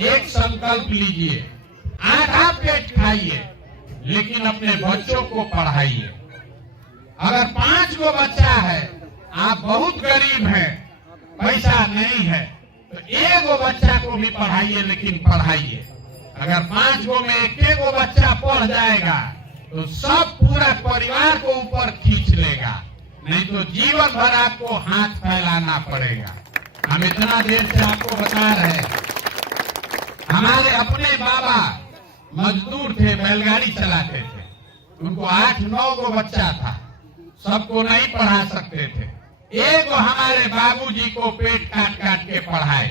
एक संकल्प लीजिए, आधा पेट खाइए लेकिन अपने बच्चों को पढ़ाइए। अगर 5 गो बच्चा है, आप बहुत गरीब हैं, पैसा नहीं है, तो 1 गो बच्चा को भी पढ़ाइए लेकिन पढ़ाइए। अगर 5 गो में 1 गो बच्चा पढ़ जाएगा तो सब पूरा परिवार को ऊपर खींच लेगा, नहीं तो जीवन भर आपको हाथ फैलाना पड़ेगा। हम इतना देर से आपको बता रहे हैं, हमारे अपने बाबा मजदूर थे, बैलगाड़ी चलाते थे, उनको 8-9 गो बच्चा था, सबको नहीं पढ़ा सकते थे। एक हमारे बाबूजी को पेट काट काट के पढ़ाए,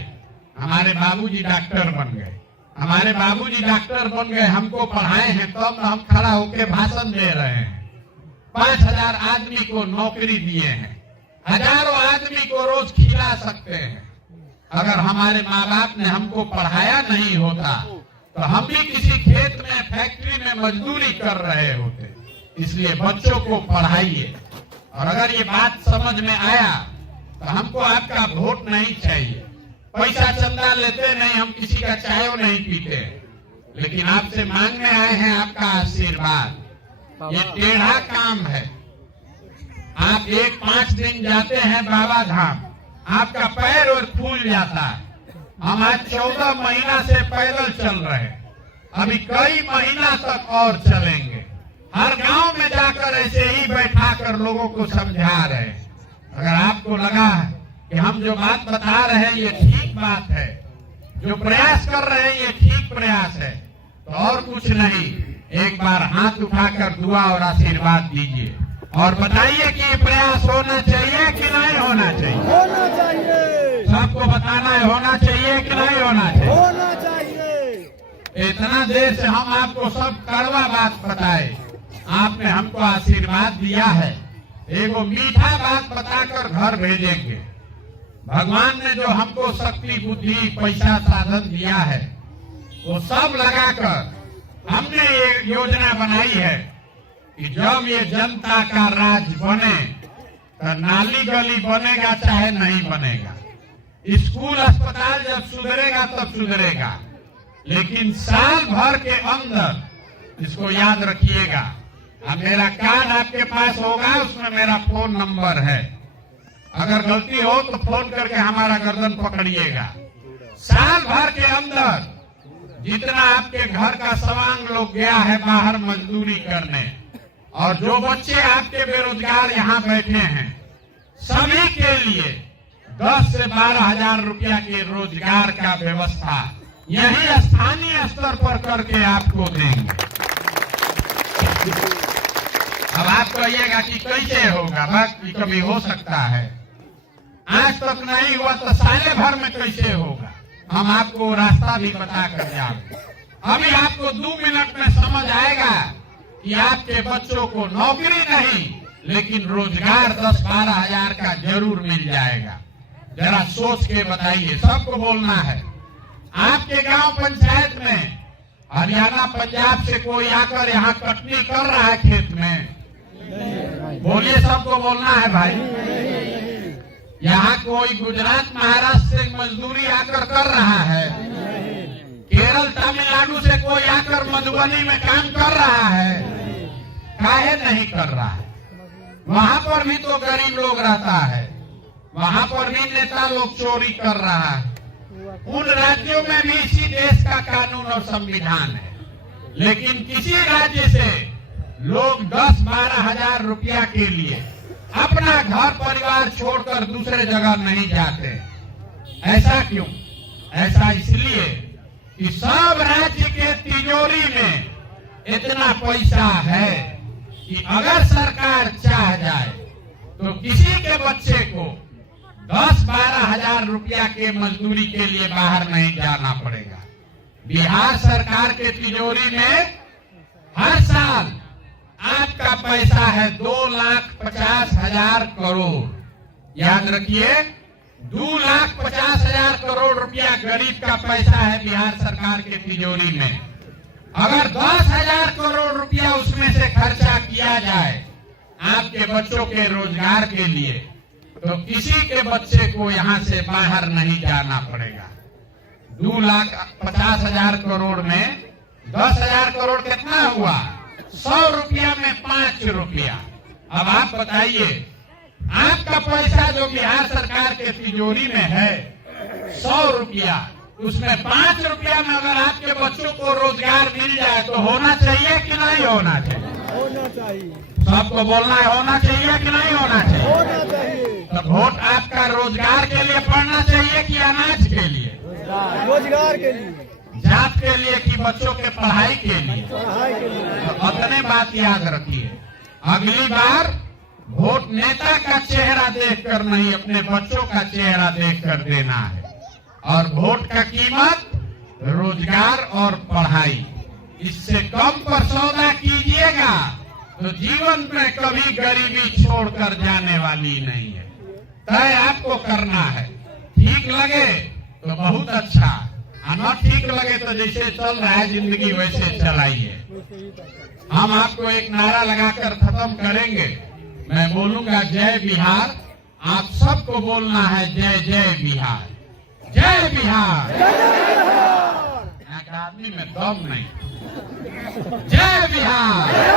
हमारे बाबूजी डॉक्टर बन गए। हमारे बाबूजी डॉक्टर बन गए, हमको पढ़ाए हैं, तब हम खड़ा होके भाषण दे रहे हैं। 5000 आदमी को नौकरी दिए हैं, हजारों आदमी को रोज खिला सकते हैं। अगर हमारे माँ बाप ने हमको पढ़ाया नहीं होता तो हम भी किसी खेत में, फैक्ट्री में मजदूरी कर रहे होते। इसलिए बच्चों को पढ़ाइए। और अगर ये बात समझ में आया तो हमको आपका वोट नहीं चाहिए, पैसा चंदा लेते नहीं, हम किसी का चाय नहीं पीते, लेकिन आपसे मांगने आए हैं आपका आशीर्वाद। ये टेढ़ा काम है। आप 1-5 दिन जाते हैं बाबा धाम, आपका पैर और फूल जाता है। हम आज 14 महीना से पैदल चल रहे हैं, अभी कई महीना तक और चलेंगे। हर गांव में जाकर ऐसे ही बैठाकर लोगों को समझा रहे हैं। अगर आपको लगा कि हम जो बात बता रहे हैं ये ठीक बात है, जो प्रयास कर रहे हैं ये ठीक प्रयास है, तो और कुछ नहीं, एक बार हाथ उठाकर दुआ और आशीर्वाद दीजिए और बताइए कि ये प्रयास होना चाहिए कि नहीं होना चाहिए। होना चाहिए। सबको बताना है, होना चाहिए कि नहीं होना चाहिए। होना चाहिए। इतना देर से हम आपको सब कड़वा बात बताए, आपने हमको आशीर्वाद दिया है, एगो मीठा बात बताकर घर भेजेंगे। भगवान ने जो हमको शक्ति, बुद्धि, पैसा, साधन दिया है, वो सब लगाकर हमने ये योजना बनाई है कि जब ये जनता का राज बने तो नाली गली बनेगा चाहे नहीं बनेगा, स्कूल अस्पताल जब सुधरेगा तब सुधरेगा, लेकिन साल भर के अंदर इसको याद रखिएगा। अब मेरा कार्ड आपके पास होगा, उसमें मेरा फोन नंबर है, अगर गलती हो तो फोन करके हमारा गर्दन पकड़िएगा। साल भर के अंदर जितना आपके घर का सवांग लोग गया है बाहर मजदूरी करने, और जो बच्चे आपके बेरोजगार यहाँ बैठे हैं, सभी के लिए 10 से 12 हजार रुपया के रोजगार का व्यवस्था यही स्थानीय स्तर पर करके आपको देंगे। अब आप कहिएगा कि कैसे होगा, बाकी कभी हो सकता है, आज तक नहीं हुआ तो साले भर में कैसे होगा, हम आपको रास्ता भी बता कर जाएंगे। अभी आपको 2 मिनट में समझ आएगा कि आपके बच्चों को नौकरी नहीं लेकिन रोजगार 10-12 हजार का जरूर मिल जाएगा। जरा सोच के बताइए, सबको बोलना है। आपके गांव पंचायत में हरियाणा, पंजाब से कोई आकर यहाँ कटनी कर रहा है खेत में? बोलिए, सबको बोलना है भाई। यहाँ कोई गुजरात, महाराष्ट्र से मजदूरी आकर कर रहा है? केरल, तमिलनाडु से कोई आकर मधुबनी में काम कर रहा है? काहे नहीं कर रहा है? वहाँ पर भी तो गरीब लोग रहता है, वहाँ पर भी नेता लोग चोरी कर रहा है। उन राज्यों में भी इसी देश का कानून और संविधान है, लेकिन किसी राज्य से लोग 10-12 हजार रुपया के लिए अपना घर परिवार छोड़कर दूसरे जगह नहीं जाते। ऐसा क्यों? ऐसा इसलिए कि सब राज्य के तिजोरी में इतना पैसा है कि अगर सरकार चाह जाए तो किसी के बच्चे को 10-12 हजार रुपया के मजदूरी के लिए बाहर नहीं जाना पड़ेगा। बिहार सरकार के तिजोरी में हर साल आपका पैसा है 2,50,000 करोड़। याद रखिए, 2,50,000 करोड़ रुपया गरीब का पैसा है बिहार सरकार के तिजोरी में। अगर 10,000 करोड़ रुपया उसमें से खर्चा किया जाए आपके बच्चों के रोजगार के लिए, तो किसी के बच्चे को यहाँ से बाहर नहीं जाना पड़ेगा। 2,50,000 करोड़ में 10,000 करोड़ कितना हुआ? 100 रुपया में 5 रुपया। अब आप बताइए, आपका पैसा जो बिहार सरकार के तिजोरी में है 100 रुपया, उसमें 5 रुपया में अगर आपके बच्चों को रोजगार मिल जाए तो होना चाहिए कि नहीं होना चाहिए? होना चाहिए। सबको बोलना है, होना चाहिए कि नहीं होना चाहिए? होना चाहिए। तो वोट आपका रोजगार के लिए पड़ना चाहिए कि अनाज के लिए, रोजगार के लिए, जात के लिए कि बच्चों के पढ़ाई के लिए? पढ़ाई के लिए। तो अपने बात याद रखिए, अगली बार वोट नेता का चेहरा देखकर नहीं, अपने बच्चों का चेहरा देखकर देना है। और वोट का कीमत रोजगार और पढ़ाई, इससे कम पर सौदा कीजिएगा तो जीवन में कभी गरीबी छोड़कर जाने वाली नहीं है। तय आपको करना है, ठीक लगे तो बहुत अच्छा, और न ठीक लगे तो जैसे चल रहा है जिंदगी वैसे चलाइए। हम आपको एक नारा लगाकर खत्म करेंगे। मैं बोलूंगा जय बिहार, आप सबको बोलना है जय जय बिहार, जय बिहार। यहाँ का आदमी में दम नहीं। जय बिहार।